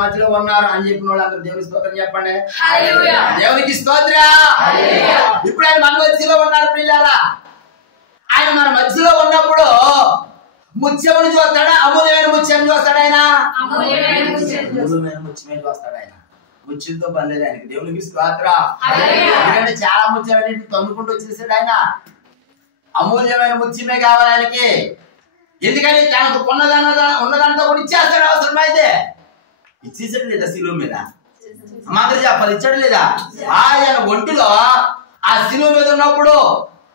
మధ్యలో ఉన్నారు అని చెప్పిన వాళ్ళందరూ దేవుని స్తోత్రం చెప్పండి. దేవునికి స్తోత్రం. ఇప్పుడు ఆయన మన మధ్యలో ఉన్నారు ప్రియులారా. ఆయన మన మధ్యలో ఉన్నప్పుడు ముత్యమును చూస్తాడా, అమూల్యమైన ముత్యం చూస్తాడు ఆయన. అమూల్యమైన ముత్యమే చూస్తాడు ఆయన. ముత్యంతో పని లేదు ఆయనకి. దేవునికి స్తోత్రం. ఎందుకంటే చాలా ముత్యాలు తన్నుకుంటూ వచ్చేసాడు ఆయన. అమూల్యమైన ముత్యమే కావాలి ఆయనకి. ఎందుకని తనకు ఉన్నదంతా కూడా ఇచ్చేస్తాడు. అవసరమైతే ఇచ్చేసాడు లేదా శిలువ మీద? మాత్రం చెప్పాలి, ఇచ్చాడు లేదా? ఆయన ఒంటిలో ఆ శిలువ మీద ఉన్నప్పుడు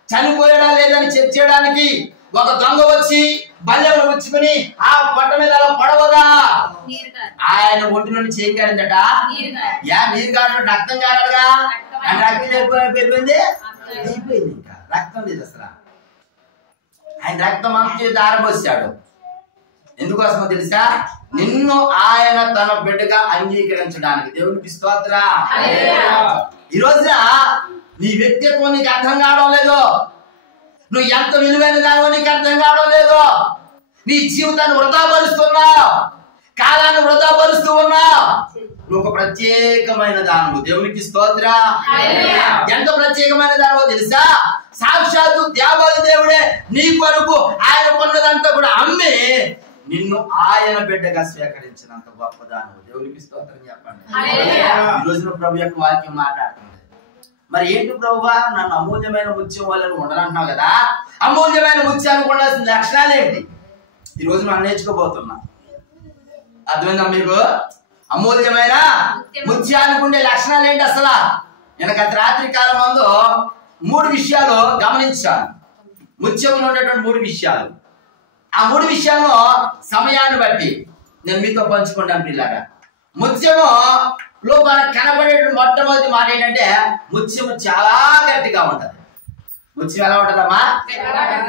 చనిపోయాడా లేదని చెక్ చేయడానికి ఒక దొంగ వచ్చి బల్లెములు పుచ్చుకొని ఆ పట్ట మీద అలా పడవగా ఆయన ఒంటి నుండి చేయి కారిందట. నీరు కారణం రక్తం కారాడుగా. ఆయన రక్తం అయిపోయింది, అయిపోయింది. ఇంకా రక్తం లేదు అసలు. ఆయన రక్తం అంతా దారపోసాడు. ఎందుకోసమో తెలుసా? నిన్ను ఆయన తన బిడ్డగా అంగీకరించడానికి. దేవునికి స్తోత్రం. ఈ రోజున నీ వ్యక్తిత్వం నీకు అర్థం కావడం లేదు. నువ్వు ఎంత విలువైన దానివో నీకు అర్థం కావడం లేదు. నీ జీవితాన్ని వృధాపరుస్తున్నావు, కాలాన్ని వృధాపరుస్తూ ఉన్నావు. నువ్వు ఒక ప్రత్యేకమైన దానవు. దేవునికి స్తోత్రం. ఎంత ప్రత్యేకమైన దానవో తెలుసా? సాక్షాత్తు దేవాది దేవుడే నీ కొరకు ఆయన కొన్నదంతా కూడా అమ్మి నిన్ను ఆయన బిడ్డగా స్వీకరించినంత గొప్ప దానవు. దేవునికి స్తోత్రం చెప్పండి. ఈ రోజున ప్రభు యొక్క వాక్యం మాట్లాడుతుంది. మరి ఏంటి ప్రభువా, నన్ను అమూల్యమైన ముత్యం వాళ్ళని ఉండనంటున్నావు కదా, అమూల్యమైన ముత్యానికి ఉండాల్సిన లక్షణాలు ఏంటి? ఈ రోజు మనం నేర్చుకోబోతున్నాం. అర్థమైందా మీకు? అమూల్యమైన ముత్యానికి ఉండే లక్షణాలు ఏంటి అసలు? నేను గత రాత్రి కాలం ముందు 3 విషయాలు గమనించాను. ముత్యంలో ఉండేటువంటి 3 విషయాలు. ఆ 3 విషయాలు సమయాన్ని బట్టి నేను మీతో పంచుకుంటాను పిల్లగా. ముత్యము లో మనకు కనబడే మొట్టమొదటి మాట ఏంటంటే, ముత్యము చాలా గట్టిగా ఉంటది. ముత్యం ఎలా ఉంటదమ్మా?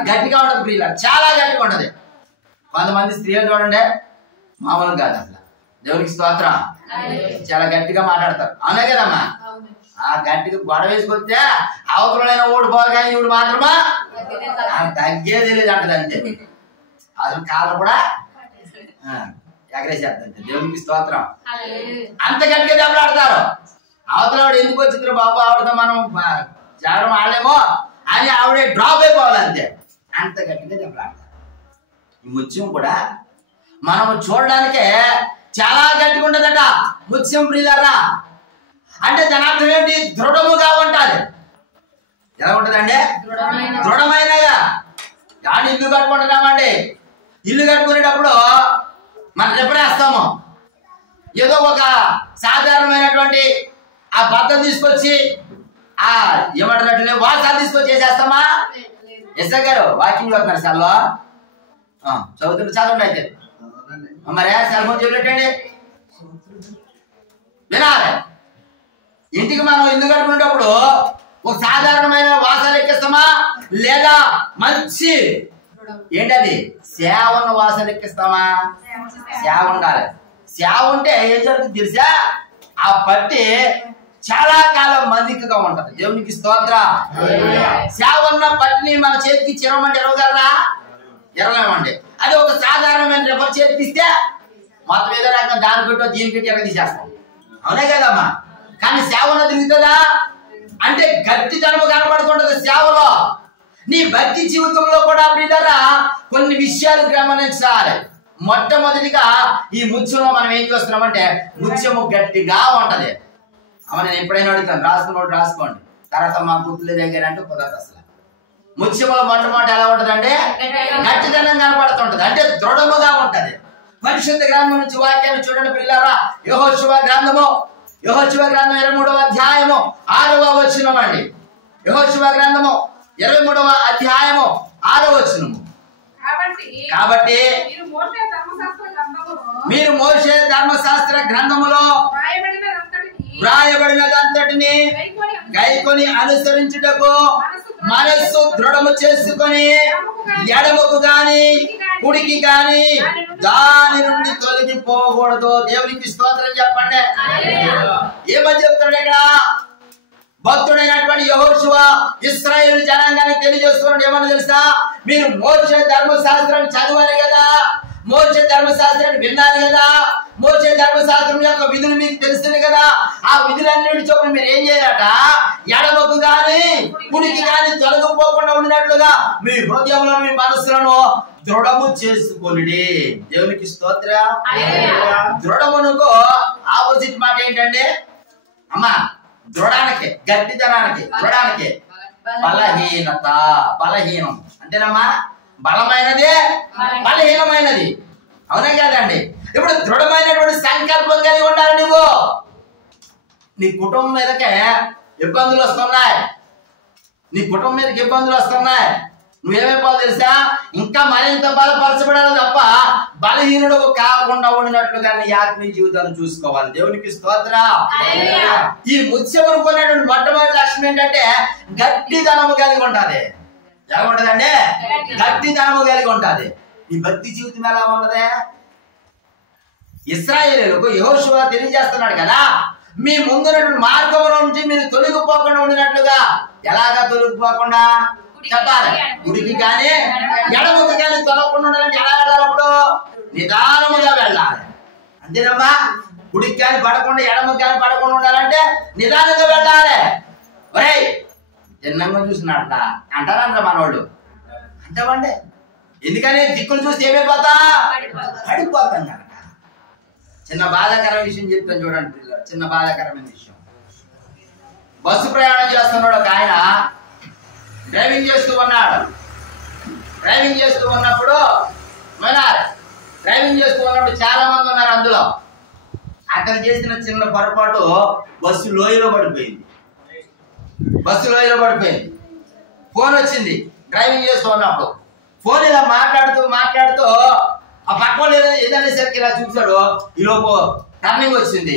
గట్టిగా ఉంటది పిల్ల, చాలా గట్టిగా ఉంటది. కొంతమంది స్త్రీలు చూడండి, మామూలు కాదు అసలు. దేవునికి స్తోత్రం. చాలా గట్టిగా మాట్లాడతారు, అవునా కదమ్మా? ఆ గట్టిగా గొడవ వేసుకొస్తే అవతలైన ఓడిపోవాలి, కానీ ఈవిడ మాత్రమా తగ్గేది లేదు అంటది. అంతే, అసలు కాళ్ళు కూడా ఎగరేసేద్దంతే. దేవునికి స్తోత్రం. అంత గట్టిగా దెబ్బలాడతారు. అవతల ఆవిడ ఎందుకు వచ్చింది బాబు, ఆవిడతో మనం జాగ్రత్త ఆడలేమో అని ఆవిడే డ్రాప్ అయిపోవాలి. అంతే, అంత గట్టిగా దెబ్బలాడతారు. ఈ ముత్యం కూడా మనం చూడడానికే చాలా గట్టిగా ఉంటదట ముత్యం ప్రియులారా. అంటే దాని అర్థం ఏంటి? దృఢముగా ఉంటది. ఎలా ఉంటదండి? దృఢమైనగా. కానీ ఇల్లు కట్టుకుంటున్నామండి. ఇల్లు కట్టుకునేటప్పుడు మనం ఎప్పుడేస్తాము, ఏదో ఒక సాధారణమైనటువంటి ఆ బద్దలు తీసుకొచ్చి ఆ ఏమంటారు వాసాలు తీసుకొచ్చి వేసేస్తామా? ఎస్ఐ గారు వాకింగ్ చదువుతున్నారు సార్లో చదువుతుంటే చదవండి. అయితే మరి సెల్ ఫోన్ చెప్పినట్టండి వినాలి. ఇంటికి మనం ఇల్లు కట్టుకునేటప్పుడు ఒక సాధారణమైన వాసాలు ఎక్కిస్తామా, లేదా మంచి ఏంటది సేవ ఉన్న వాసన ఎక్కిస్తామా? సేవ ఉండాలి. సేవ ఉంటే ఏం జరుగుతుంది తెలుసా? ఆ పట్టి చాలా కాలం మందికిగా ఉంటది. దేవునికి స్తోత్రం. సేవ ఉన్న పట్టిని మన చేతికి చిరవమంటే ఎరవగలరా? ఎరవలేమండి. అది ఒక సాధారణమైన రెఫర్ చేతికి ఇస్తే మొత్తం ఏదో రకంగా దాని పెట్టో దీని పెట్టి ఎక్కడ తీసేస్తాం, అవునే కదమ్మా? కానీ సేవలో తిరుగుతుందా అంటే గట్టితనము కనబడుతుంటది సేవలో. నీ భక్తి జీవితంలో కూడా ప్రియులారా కొన్ని విషయాలు గమనించాలి. మొట్టమొదటిగా ఈ ముత్యంలో మనం ఏం చూస్తున్నామంటే, ముత్యము గట్టిగా ఉంటది. అవును, నేను ఎప్పుడైనా అడుగుతాను, రాసుకోండి. తర్వాత మా గుర్తుల దగ్గర అంటే కుదరదు అసలు. ముత్యములో మొట్టమొదటి ఎలా ఉంటదంటే గట్టిదనం కనబడుతుంటది, అంటే దృఢముగా ఉంటది. పరిశుద్ధ గ్రంథం నుంచి వాక్యాన్ని చూడండి పిల్లారా. యెహోషువ గ్రంథము 23వ అధ్యాయము 6వ వచనం అండి. యెహోషువ గ్రంథము 23వ అధ్యాయము 6వ వచనము. కాబట్టి మీరు మోషే ధర్మశాస్త్ర గ్రంథములో వ్రాయబడినదంతటిని గైకొని అనుసరించుటకు మనస్సు దృఢము చేసుకొని ఎడమకు గాని కుడికి గాని దాని నుండి తొలగిపోకూడదు. దేవునికి స్తోత్రం చెప్పండి. ఏమని చెప్తాడు ఇక్కడ? భక్తుడైనటువంటి యెహోషువ ఇశ్రాయేలు జనాంగానికి తెలియజేస్తున్నాడు. ఏమని తెలుసా? మీరు మోషే ధర్మశాస్త్రాన్ని చదివారు కదా, మోషే ధర్మశాస్త్రాన్ని విన్నారు కదా, మోషే ధర్మశాస్త్రం యొక్క విధులు మీకు తెలుస్తుంది కదా. ఆ విధులన్నిటి చొప్పున మీరు ఏం చేయాలట, ఎడమకు గాని కుడికి గాని తొలగిపోకుండా ఉండినట్లుగా మీ హృదయంలో మీ మనసులను దృఢము చేసుకొనుడి. దేవునికి స్తోత్రం. దృఢమునకు ఆపోజిట్ మాట ఏంటంటే అమ్మా, దృఢానికి, గట్టిదనానికి, దృఢానికి బలహీనత. బలహీనం అంటేనమ్మా, బలమైనదే బలహీనమైనది. అవునా కాదండి? ఇప్పుడు దృఢమైనటువంటి సంకల్పం కలిగి ఉండాలి. నువ్వు నీ కుటుంబం మీదకే ఇబ్బందులు వస్తున్నాయి, నీ కుటుంబం మీదకి ఇబ్బందులు వస్తున్నాయి, నువ్వేమైపోవు తెలుసా, ఇంకా మరింత బలపరచబడాలి తప్ప బలహీనుడు కాకుండా ఉండినట్లుగా నీ ఆత్మీయ జీవితాన్ని చూసుకోవాలి. దేవునికి స్తోత్రం. ఈ ముత్యమును కొనేటువంటి మొట్టమొదటి లక్ష్యం ఏంటంటే గట్టిదనము కలిగి ఉంటది. ఎలా ఉంటదంటే గట్టిదనము కలిగి ఉంటది. నీ భక్తి జీవితం ఎలా ఉన్నదే? ఇశ్రాయేలీయులకు యెహోషువ తెలియజేస్తున్నాడు కదా, మీ ముందున్నటువంటి మార్గం నుంచి మీరు తొలగిపోకుండా ఉండినట్లుగా. ఎలాగా తొలగిపోకుండా చెప్పాలి? గుడికి కానీ ఎడముకి కానీ తొలగకుండా ఉండాలంటే ఎలా వెళ్ళాలి? అప్పుడు నిదానముగా వెళ్ళాలి. అంతేనమ్మా? గుడికి కానీ పడకుండా ఎడముకి కానీ పడకుండా ఉండాలంటే నిదానంగా వెళ్ళాలి. ఒరే చిన్నంగా చూసినట్ట అంటారంట మనోళ్ళు. అంటామండి. ఎందుకని దిక్కులు చూసి ఏమైపోతా పడిపోతాం కనుక. చిన్న బాధాకరమైన విషయం చెప్తాను చూడండి పిల్లలు, చిన్న బాధాకరమైన విషయం. బస్సు ప్రయాణం చేస్తున్నాడు ఒక ఆయన, డ్రైవింగ్ చేస్తూ ఉన్నాడు. డ్రైవింగ్ చేస్తూ ఉన్నప్పుడు చాలా మంది ఉన్నారు అందులో. అతను చేసిన చిన్న పొరపాటు బస్సు లోయలో పడిపోయింది. ఫోన్ వచ్చింది డ్రైవింగ్ చేస్తూ ఉన్నప్పుడు. ఫోన్ ఇలా మాట్లాడుతూ ఆ పక్క ఏదనేసరికి ఇలా చూసాడు. ఈలోపు టర్నింగ్ వచ్చింది,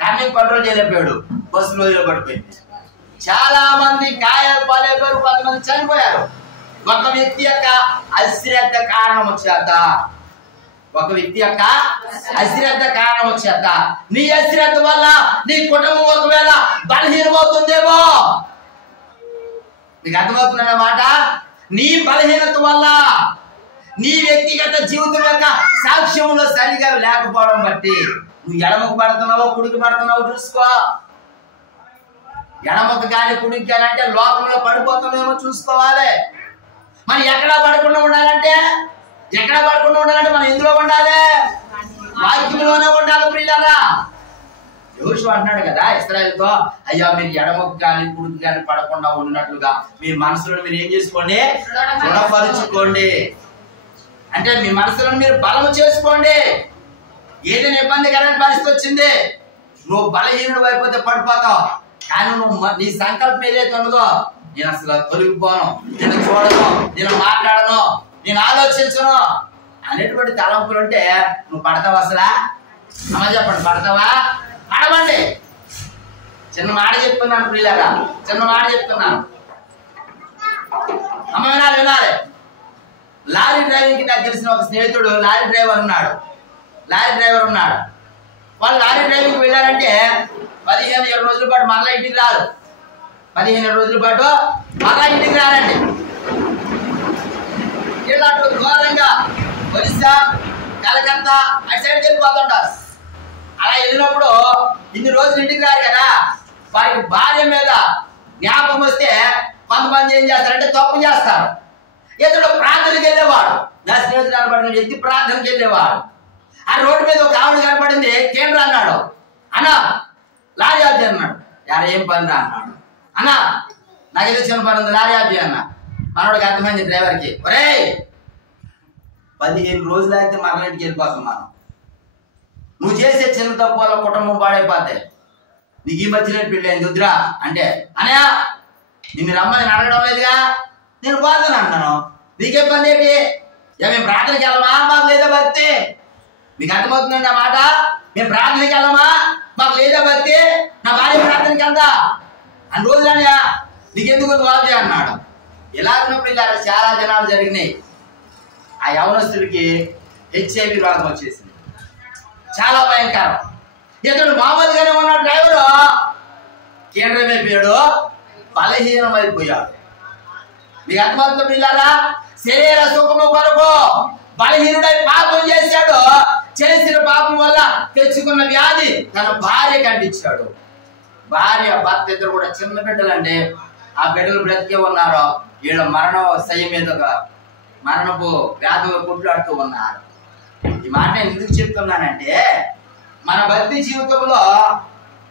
టర్నింగ్ కంట్రోల్ చేయలేకపోయాడు, బస్సు లోయలో పడిపోయింది. చాలా మంది గాయాలు పాలైపోయారు, 10 మంది చనిపోయారు. ఒక వ్యక్తి యొక్క అశ్రద్ధ కారణం వచ్చేత. నీ అశ్రద్ధ వల్ల నీ కుటుంబం ఒకవేళ బలహీనమవుతుందేమో. నీకు అర్థమవుతుందన్నమాట? నీ బలహీనత వల్ల నీ వ్యక్తిగత జీవితం యొక్క సాక్ష్యంలో సరిగా లేకపోవడం బట్టి నువ్వు ఎడమకు పడుతున్నావో కుడికి పడుతున్నావో చూసుకో. ఎడమకు కానీ కుడికి కానీ అంటే లోకంలో పడిపోతున్నామో చూసుకోవాలి. మరి ఎక్కడ పడకుండా ఉండాలంటే మనం ఎందులో ఉండాలి? వాక్యంలోనే ఉండాలి ప్రియులారా. యెహోషువ అంటున్నాడు కదా ఇశ్రాయేలుతో, అయ్యా మీరు ఎడమకు కానీ కుడికి కానీ పడకుండా ఉన్నట్లుగా మీ మనసులను మీరు ఏం చేసుకోండి, దృఢపరుచుకోండి. అంటే మీ మనసులను మీరు బలము చేసుకోండి. ఏదైనా ఇబ్బందికరమైన పరిస్థితి వచ్చింది, నువ్వు బలహీనుడు అయిపోతే పడిపోతావు. కానీ నువ్వు నీ సంకల్పం ఏదైతే ఉన్నదో, నేను అసలు తొలగిపోను, నేను చూడను, నేను మాట్లాడను, నేను ఆలోచించను అనేటువంటి తలంపులు ఉంటే నువ్వు పడతావు. అసలా అమ్మ చెప్పండి, పడతావా? పడవండి. చిన్న మాట చెప్తున్నాను ప్రియులారా, చిన్న మాట చెప్తున్నాను. అమ్మ వినాలి. లారీ డ్రైవింగ్ నాకు తెలిసిన ఒక స్నేహితుడు లారీ డ్రైవర్ ఉన్నాడు. వాళ్ళు లారీ డ్రైవింగ్ వెళ్ళారంటే 15-20 రోజుల పాటు మరలా ఇంటికి రారు. 15 రోజుల పాటు మరలా ఇంటికి రారండి. ఇలాంటి ఘోరంగా ఒరిస్సా, కలకత్తా అటు సైడ్కి వెళ్ళిపోతుంటారు. అలా వెళ్ళినప్పుడు ఇన్ని రోజులు ఇంటికి రారు కదా, వారికి భార్య మీద జ్ఞాపకం వస్తే కొంతమంది ఏం చేస్తారంటే తప్పు చేస్తారు. ఇతడు ప్రార్థనకి వెళ్ళేవాడు, నా స్నేహితుడు కనపడిన వ్యక్తి ప్రార్థనకి వెళ్ళేవాడు. ఆ రోడ్డు మీద ఒక ఆవిడ కనపడింది, కేంద్ర అన్నాడు. అన్నా లారీ ఆపి అన్నాడు. యారు ఏం పని రా అన్నాడు. అన్నా నాకు ఏదో చిన్న పని ఉంది, లారీ ఆపి అన్న. మనోడికి అర్థమైంది డ్రైవర్కి, ఒరే 15 రోజులు అయితే మన ఇంటికి వెళ్ళిపోతాం మనం. నువ్వు చేసే చిన్న తప్పు వల్ల కుటుంబం పాడైపోతాయి. నీకు ఈ మధ్యలో పెళ్ళి అయింది వద్దురా అంటే, అనయా నిన్ను రమ్మని అడగడం లేదుగా, నేను బాధను అంటున్నాను, నీకే పని ఏంటి? మేము ప్రార్థనకి వెళ్ళమా? మాకు లేదా భక్తి? మీకు అర్థమవుతుందండి ఆ మాట? మేము ప్రార్థనకి వెళ్ళమా? మాకు లేదా భక్తి? నా భార్య ప్రార్థనకి వెళ్దా అని రోజులనయా, నీకెందుకు నువ్వు ఆపి అన్నాడు. ఇలా ఉన్నప్పుడు ఇలా చాలా దినాలు జరిగినాయి. ఆ యవనస్తుడికి HIV రోగం వచ్చేసింది, చాలా భయంకరం. ఇతడు మామూలుగానే ఉన్న డ్రైవరు కేంద్రమైపోయాడు, బలహీనమైపోయాడు. మీకు అర్థమవుతుంది పిల్లరా? శరీర సుఖము కొరకు బలహీనుడై పాపం చేశాడు. చేసిన పాపం వల్ల తెచ్చుకున్న వ్యాధి తన భార్యకి అంటించాడు. భార్య భర్త ఇద్దరు కూడా చిన్న బిడ్డలండి. ఆ బిడ్డలు బ్రతికే ఉన్నారు. వీళ్ళ మరణ శయ మీదుగా మరణపు వ్యాధులు కొట్లాడుతూ ఉన్నారు. ఈ మాట నేను ఎందుకు చెప్తున్నానంటే, మన భక్తి జీవితంలో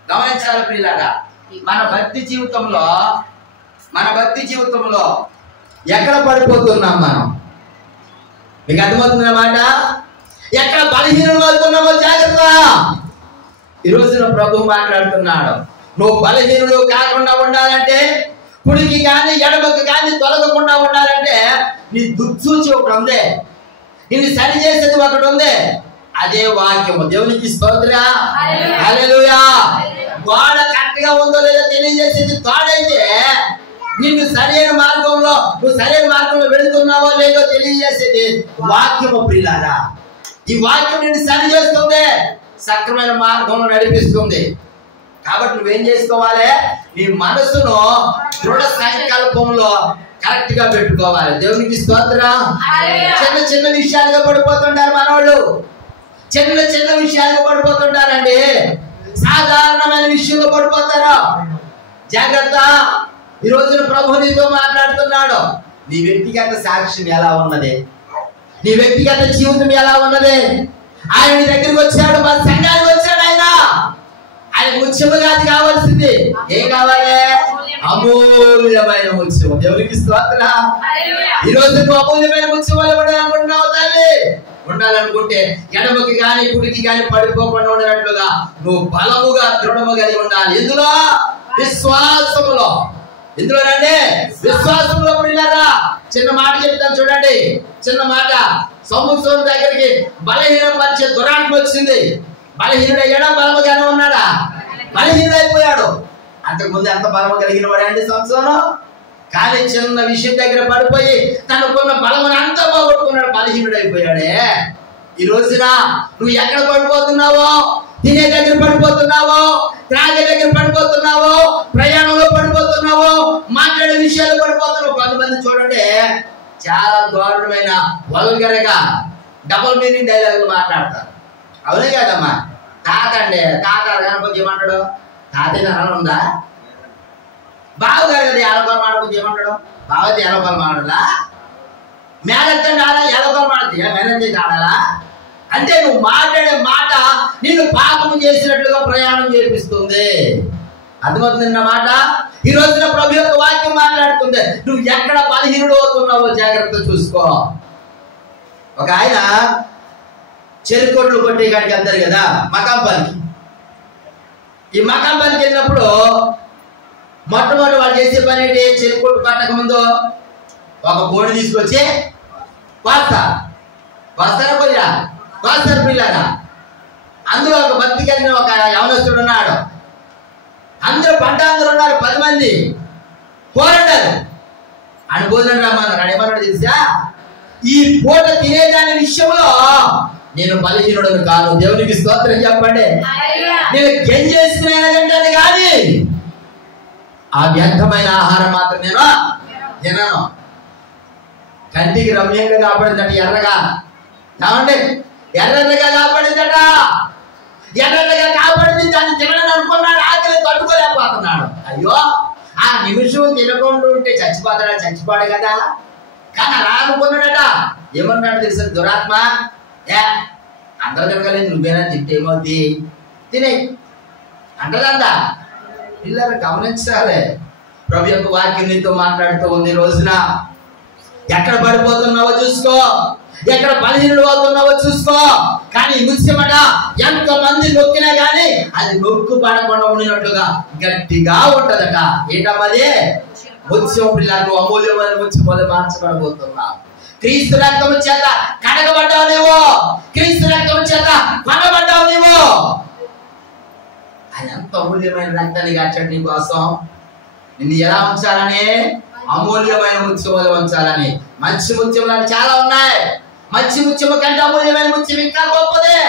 గమనించాలి ప్రియులారా, మన భక్తి జీవితంలో ఎక్కడ పడిపోతున్నాం మనం? మీకు అర్థమవుతుందన్నమాట. ఎక్కడ బలహీనం అవుతున్నామో జాగ్రత్త. ఈ రోజున ప్రభు మాట్లాడుతున్నాడు, నువ్వు బలహీనుడు కాకుండా ఉండాలంటే, కుడికి కానీ ఎడమకి కానీ తొలగకుండా ఉండాలంటే నీ దుర్సూచి ఒకటి ఉంది, నిన్ను సరి చేసేది ఒకటి ఉంది. అదే వాక్యము. దేవునికి స్తోత్రం. హల్లెలూయా. గోడ కరెక్ట్గా ఉందో లేదో తెలియజేసేది తోడైతే, నిన్ను సరైన మార్గంలో వెళుతున్నావో లేదో తెలియజేసేది వాక్యము ప్రియులారా. ఈ వాక్యం నిన్ను సరి చేస్తుంది, సక్రమైన మార్గంలో నడిపిస్తుంది. కాబట్టి నువ్వేం చేసుకోవాలి? నీ మనసును దృఢ సంకల్పంలో కరెక్ట్ గా పెట్టుకోవాలి. దేవునికి స్తోత్రం. చిన్న చిన్న విషయాలుగా పడిపోతుంటారు మనవాళ్ళు, చిన్న విషయాలుగా పడిపోతుంటారండి. సాధారణమైన విషయంలో పడిపోతారు. జాగ్రత్త. ఈ రోజున ప్రభు నీతో మాట్లాడుతున్నాడు. నీ వ్యక్తిగత సాక్ష్యం ఎలా ఉన్నది? నీ వ్యక్తిగత జీవితం ఎలా ఉన్నది? ఆయన నీ దగ్గరికి వచ్చాడు, మన సంఘానికి వచ్చాడు. ఆయన ముత్యముగా కావాల్సింది ఏం కావాలి? అమూల్యమైన ముత్యము. దేవునికి స్తోత్రం. ఈ రోజు నువ్వు అమూల్యమైన ముత్యములు ఉండాలనుకుంటున్నావు తల్లి. ఉండాలనుకుంటే ఎడమకి కానీ కుడికి కానీ పడిపోకుండా ఉండేటట్లుగా నువ్వు బలముగా దృఢము కలిగి ఉండాలి. ఎందులో? విశ్వాసములో. ఎందులోనండి? విశ్వాసంలో ప్రియులారా. చిన్న మాట చెప్తాను చూడండి. చిన్న మాట. సముద్రం దగ్గరికి బలహీనపరిచే దురాంతం వచ్చింది. బలహీనుడయ్యాడా? బలముగానే ఉన్నాడా? బలహీనుడైపోయాడు. అంతకుముందు ఎంత బలము కలిగిన వాడండి సంసోను. కానీ చిన్న విషయం దగ్గర పడిపోయి తనకున్న బలమును అంతా పోగొట్టుకున్నాడు. బలహీనుడైపోయాడే. ఈ రోజున నువ్వు ఎక్కడ పడిపోతున్నావో? తినే దగ్గర పడిపోతున్నావో, త్రాగే దగ్గర పడిపోతున్నావో, ప్రయాణంలో పడిపోతున్నావో, మాట్లాడే విషయాలు పడిపోతున్నావు. కొంతమంది చూడండి చాలా దారుణమైన వల్గరగా డబుల్ మీనింగ్ డైలాగులు మాట్లాడతారు. అవునే కాదమ్మా? తాత కనపడి ఏమంటాడు? తాతయ్య అలా ఉందా? బావగారు కదా ఎలకోలు మాడుకుంటే ఏమంటాడు? బావతి ఎలకోలు మాడలా? మేనత్తండి ఆడా ఎలకోలు మాడుతుంది, మేనత్తి ఆడాలా? అంటే నువ్వు మాట్లాడే మాట నిన్ను పాపం చేసినట్లుగా ప్రయాణం చేపిస్తుంది. అర్థమవుతుంది మాట. ఈ రోజున ప్రభు యొక్క వాక్యం మాట్లాడుతుంది. నువ్వు ఎక్కడ బలహీనుడు అవుతున్నావో జాగ్రత్త చూసుకో. ఒక ఆయన చెరుకొట్లు కొట్టే కాడికి వెళ్తారు కదా, మకాంపానికి. ఈ మకాంపానికి వెళ్ళినప్పుడు మొట్టమొదటి వాళ్ళు చేసే పని ఏంటి? చెరుకొట్టు పట్టక ముందు ఒక కోడి తీసుకొచ్చి వస్తారా పోయిరా? వస్తారు పిల్లగా. అందులో ఒక భక్తి కలిగిన ఒక యవనస్తుడు ఉన్నాడు. అందరూ పంటాందరూ ఉన్నారు, 10 మంది పోరాడారు. ఆయన భోజనం రమ్మన్నాడు. ఏమన్నాడు తెలుసా? ఈ పూట తినేదాని విషయంలో నేను బలహీనుడను కాను. దేవునికి స్తోత్రం చెప్పండి. నేను గెంజేసుకునేదంటే కానీ ఆ వ్యర్థమైన ఆహారం మాత్రం నేను తినను. కంటికి రమ్యంగా కాపాడిందట, ఎర్రగా కావండి, ఎర్రగా కాపాడిందట. ఎర్రగా కాపాడింది, దాన్ని తినడం అనుకున్నాడు. ఆకలి తట్టుకోలేకపోతున్నాడు. అయ్యో, ఆ నిమిషం తినకుండా ఉంటే చచ్చిపోతాడా? చచ్చిపోడు కదా. కానీ అలా అనుకున్నాడట. ఏమన్నాడు తెలుసా దురాత్మ? అందరూ తినగలేదు, నువ్వేనా తింటే ఏమవుద్ది? తినే అంటదంతా. పిల్లలు గమనించాలి. ప్రభు యొక్క వాక్యం నీతో మాట్లాడుతూ ఉంది. రోజున ఎక్కడ పడిపోతున్నావో చూసుకో, ఎక్కడ బలహీనుడు అవుతున్నావో చూసుకో. కానీ ముత్యమట ఎంతమంది నొక్కినా కానీ అది నొక్కు పడకుండా ఉండినట్లుగా గట్టిగా ఉంటదట. ఏంటమ్మది? ముత్యం. పిల్లలు అమూల్యమైన ముత్యం వల్ల మార్చబడబోతున్నావు. క్రీస్తు రక్తము చేత కడగబడ్డావు నీవు. క్రీస్తు రక్తము చేత కొనబడ్డావు నీవు. అది ఎంత అమూల్యమైన రక్తాన్ని కాచాడు నీ కోసం. నిన్ను ఎలా ఉంచాలని? అమూల్యమైన ముత్యములు ఉంచాలని. మంచి ముత్యములు చాలా ఉన్నాయి. మంచి ముత్యము కంటే అమూల్యమైన ముత్యం ఇంకా గొప్పదే.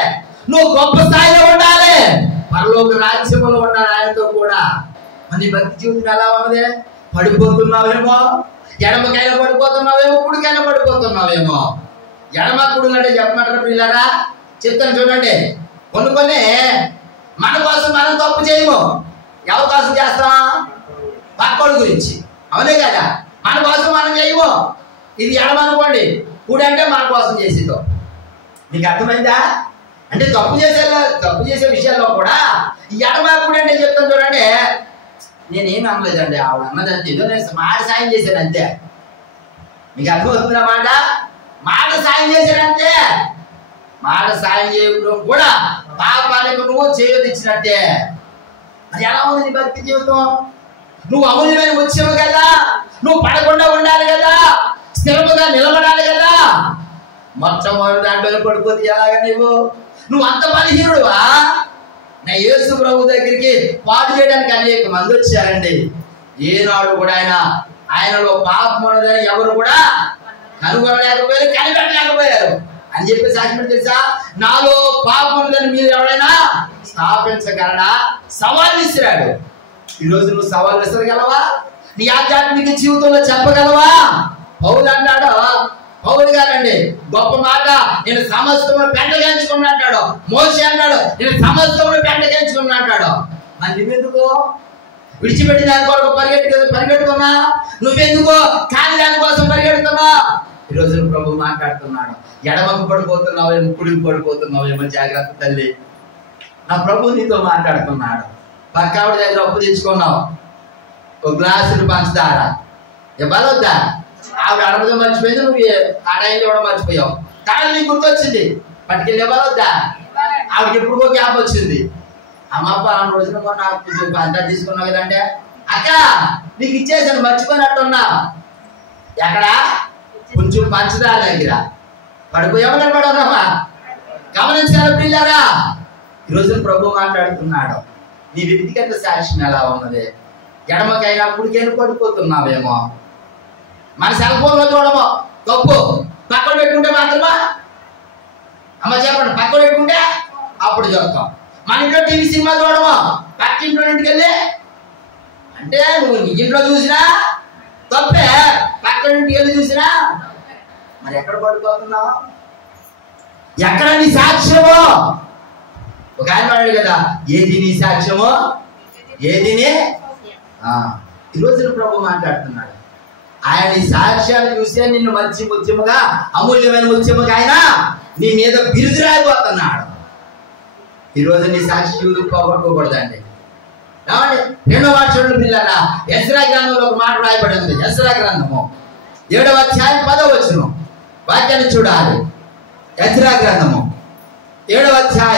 నువ్వు గొప్ప స్థాయిలో ఉండాలి, పరలోక రాజ్యములో ఉండాలి ఆయనతో కూడా. నీ భక్తి జీవితం ఎలా ఉన్నది? పడిపోతున్నావేమో, ఎడమకైనా పడిపోతున్నావేమో, కుడికైనా పడిపోతున్నావేమో. ఎడమ కుడి అంటే చెప్పమంటారు పిల్లారా? చెప్తాను చూడండి. కొన్ని మన కోసం మనం తప్పు చేయము. ఎవరి కోసం చేస్తాం? పక్కోడి గురించి. అవునే కదా? మన కోసం మనం చేయము. ఇది ఎడమ అనుకోండి, కుడి అంటే మన కోసం చేసేదో. నీకు అర్థమైందా? అంటే తప్పు చేసే విషయాల్లో కూడా ఎడమ కుడి అంటే చెప్తాను చూడండి. నేనేం అనలేదండి, ఆవిడ అన్నదంటే ఏదో నేను మాట సాయం చేశాను అంతే. మీకు అర్థమవుతున్న మాట సాయం చేశానంతే. మాట సాయం చేయడం కూడా పాపానికి నువ్వు చేయొచ్చినట్టే. అది ఎలా ఉంది నీ భక్తి జీవితం? నువ్వు అమూల్యమైన వచ్చావు కదా, నువ్వు పడకుండా ఉండాలి కదా, స్థిరముగా నిలబడాలి కదా. మొట్టమొదటి దాంట్లో పడిపోతే ఎలాగా? నువ్వు అంత బలహీనుడువా? నా యేసు ప్రభు దగ్గరికి పాటు చేయడానికి అనేక మంది వచ్చారండి. ఏనాడు కూడా ఆయనలో పాపం ఉన్నదని ఎవరు కూడా కనుగొనలేకపోయారు, కనిపెట్టలేకపోయారు అని చెప్పి సాక్ష్యం తెలుసా? నాలో పాపం ఉన్నదని మీరు ఎవరైనా స్థాపించగలరా? సవాల్ విసిరాడు. ఈరోజు నువ్వు సవాల్ విసరగలవా? నీ ఆధ్యాత్మిక జీవితంలో చెప్పగలవా? పౌలు అన్నాడు, పౌలు గారండి గొప్ప మాట, నేను సమస్తమును పెంటగించుకున్నాడు. మోషే అన్నాడు, నేను సమస్తమును పెంటగించుకున్నాడు. మరి నువ్వెందుకో విడిచిపెట్టి దాని కొరకు పరిగెట్టుకున్నా? నువ్వెందుకో కాని దానికోసం పరిగెడుతున్నా? ఈరోజు ప్రభు మాట్లాడుతున్నాడు. ఎడమకు పడిపోతున్నావేమో, కుడికి పడిపోతున్నావేమో జాగ్రత్త తల్లి. నా ప్రభు నీతో మాట్లాడుతున్నాడు. పక్క ఆవిడ దగ్గర అప్పు తెచ్చుకున్నావు, ఒక గ్లాసులు పంచదార ఇవ్వాలొద్దా? ఆవిడ అడగడం మర్చిపోయింది, నువ్వు ఆ టైంలో కూడా మర్చిపోయావు. కానీ నీకు గుర్తొచ్చింది, పట్టుకెళ్ళి ఇవ్వాలొద్దా? ఆవిడకి ఎప్పుడుకో గ్యాప్ వచ్చింది. అమ్మప్ప 2 రోజులు నాకు కొంచెం పంచదార తీసుకున్నావు కదంటే, అక్క నీకు ఇచ్చేసాను మర్చిపోయినట్టున్నా. ఎక్కడ? కొంచెం పంచదార దగ్గర పడిపోయావు. కనపడదామా? గమనించాలి పిల్లరా. ఈరోజు ప్రభు మాట్లాడుతున్నాడు. నీ వ్యక్తిగత సాక్ష్యం ఎలా ఉన్నది? ఎడమకైనా కుడికైనా పడిపోతున్నావేమో. మన సెల్ ఫోన్ లో చూడమో తప్పు, పక్కన పెట్టుకుంటే మాత్రమా? అమ్మ చెప్పండి, పక్కన పెట్టుకుంటే అప్పుడు చూస్తాం. మన ఇంట్లో టీవీ సినిమా చూడమో పక్కింట్లో ఇంటికి వెళ్ళి అంటే నువ్వు నీ ఇంట్లో చూసినా తప్పే, పక్కన ఇంటికి వెళ్ళి చూసినా మరి ఎక్కడ పడిపోతున్నావు? ఎక్కడ నీ సాక్ష్యమో? ఒక ఆయన అన్నాడు కదా, ఏది నీ సాక్ష్యమో, ఏది ఈరోజు ప్రభు మాట్లాడుతున్నాడు. ఆయన నీ సాక్ష్యాన్ని చూసే నిన్ను మంచి ముత్యముగా, అమూల్యమైన ముత్యముగా ఆయన నీ మీద బిరుదు రాయిపోతున్నాడు. ఈరోజు నీ సాక్షి జీవితం పోగొట్టుకోకూడదండి. కాబట్టి 2వ అధ్యాయంలో పిల్లరా, ఎజ్రా గ్రంథంలో ఒక మాట రాయబడి ఉంది. ఎజ్రా గ్రంథము 7వ అధ్యాయం 10వ వచనం వాక్యాన్ని చూడాలి. ఎజ్రా గ్రంథము 7వ అధ్యాయం